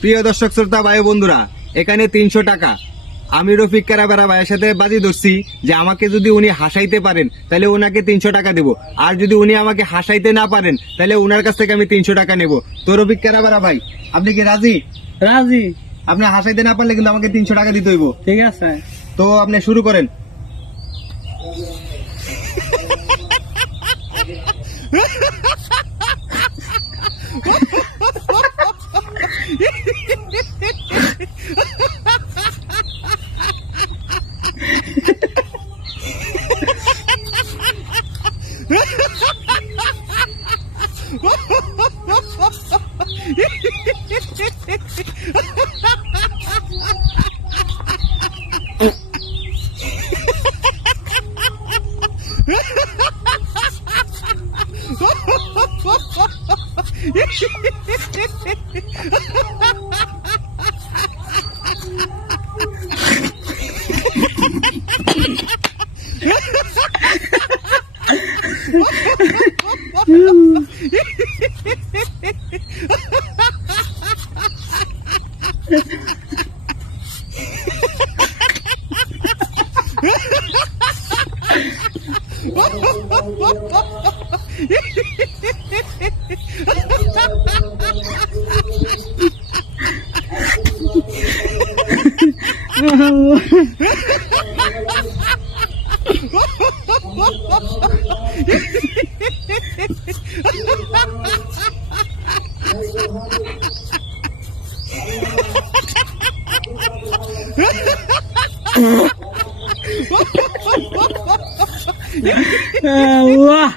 প্রিয় দর্শক শ্রোতা ভাই বন্ধুরা, এখানে 300 টাকা। আমি রফিক কারাবেরা ভাইয়ের সাথে বাজি ধরছি যে আমাকে যদি উনি হাসাইতে পারেন তাহলে ওনাকে 300 টাকা দেবো, আর যদি উনি আমাকে হাসাইতে না পারেন তাহলে ওনার কাছ থেকে আমি 300 টাকা নেব। তো রফিক কারাবেরা ভাই, আপনি কি রাজি? রাজি। আপনি হাসাইতে না পারলে কিন্তু আমাকে 300 টাকা দিতে হইব। ঠিক আছে, তো আপনি শুরু করেন। আল্লাহ।